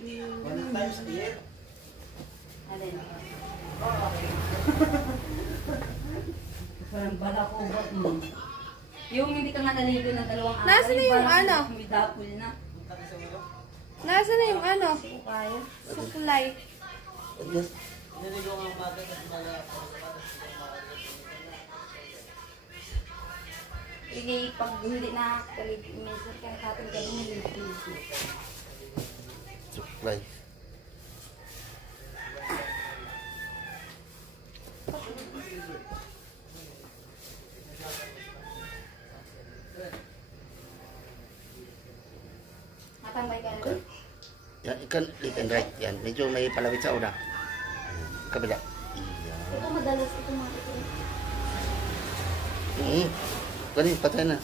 1 times a year. Alin? Parang balakubot mo. Yung hindi ka nga naligo ng 2 araw. Nasaan na yung ano? May dapol na. Nasaan na yung ano? Kaya. Suklay. Yes. Sige, pag hindi na minsan kang katong gano'n niligo. Supply. Matambay ka na. Okay. Yan, ikan left and right. Yan, medyo may palawit sa una. Kabila. Yan. Ito madalas ito mga ito. Ganun, patay na.